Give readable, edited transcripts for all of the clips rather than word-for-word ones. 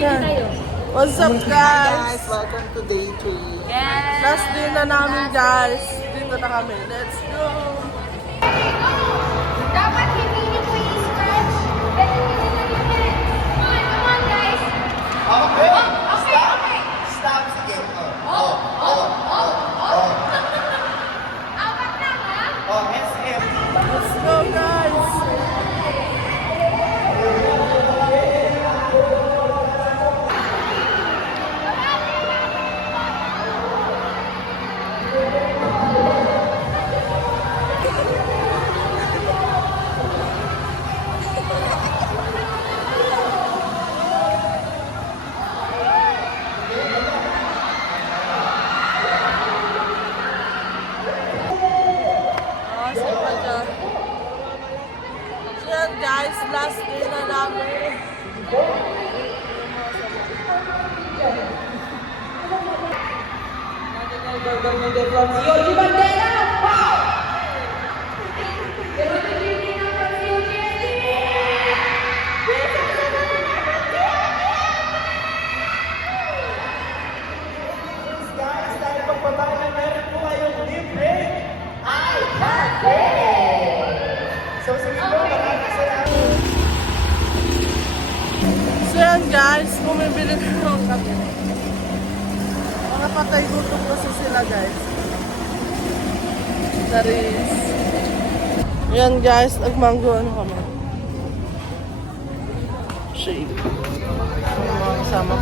What's up, guys? Welcome to day 3. Yes! Last day na namin, guys. Dito na kami. Let's go! Dapat hindi niyo po i-stretch. Come on, guys. Okay. Okay. Stop. Sige. Apat lang, ha? SM. Let's go, guys! Guys, last day na namin. Guys, dahil pagpapay na meron po kayong libre iPad! So, sige po, maraming salamat. So yan, guys, bumibili na ng kape. Mga patay gutom kasi sila, guys. Charis. Yan, guys, nagmanggo ano kami. Shake. Mga kasama.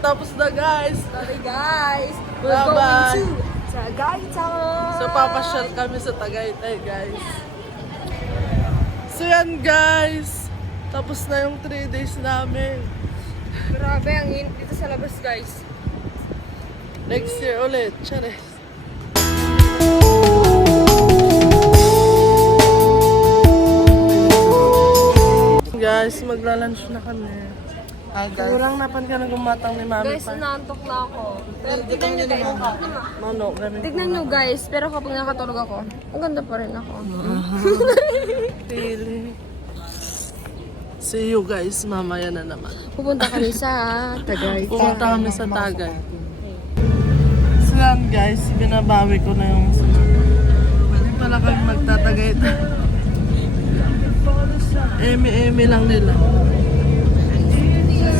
Tapos na, guys. Sorry, guys. We're Bye-bye. going to Tagaytay. So, papasyal kami sa Tagaytay, guys. So, yan, guys. Tapos na yung 3 days namin. Grabe, ang init dito sa labas, guys. Next year ulit. Charis. Guys, magla-lunch na kami. Hi guys. Kurang napan ka ng gumatang ni mami Guys, pa. naantok na ako. Pero tignan nyo, guys. Mano, ganun. Tignan nyo, guys. Pero kapag nakatulog ako, ang ganda pa rin ako. Feeling. See you guys, mamaya na naman. Pupunta kami sa Tagaytay. Pumunta kami sa Tagay. So yan, guys, binabawi ko na yung hindi pala kami magtatagay. Eme lang nila.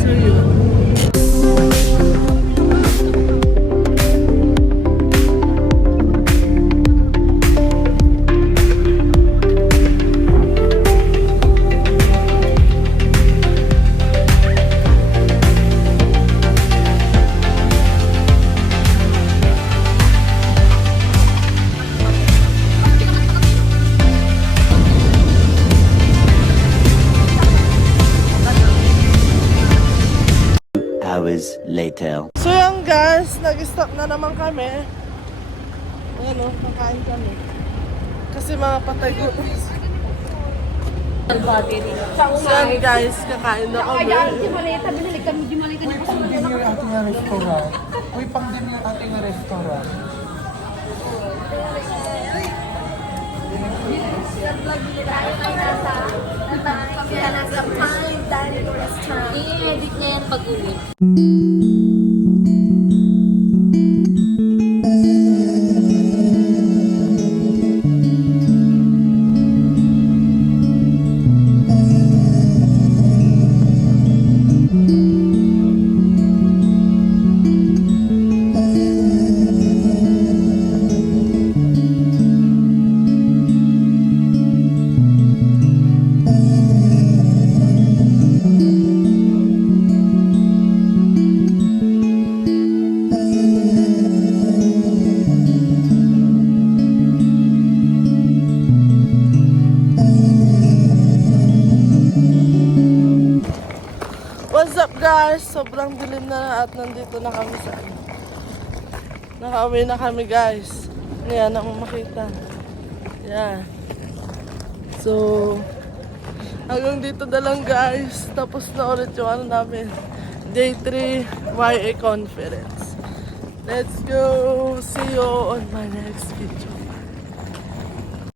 So yun. Hours later. So yan, guys, nag-stop na naman kami. Ayan o, kakain kami. Kasi mga patay gutom. So yan, guys, kakain na kami. Pang-dinner yung ating restaurant. Uy, pang-dinner yung ating restaurant. I-edit niya yan pag-uwi. guys, sobrang dilim na at nandito na kami sa ano. Nakauwi na kami guys. Yan ang makita. Yan. So, hanggang dito na lang guys. Tapos na ulit yung ano namin. Day 3 YA conference. Let's go. See you on my next video.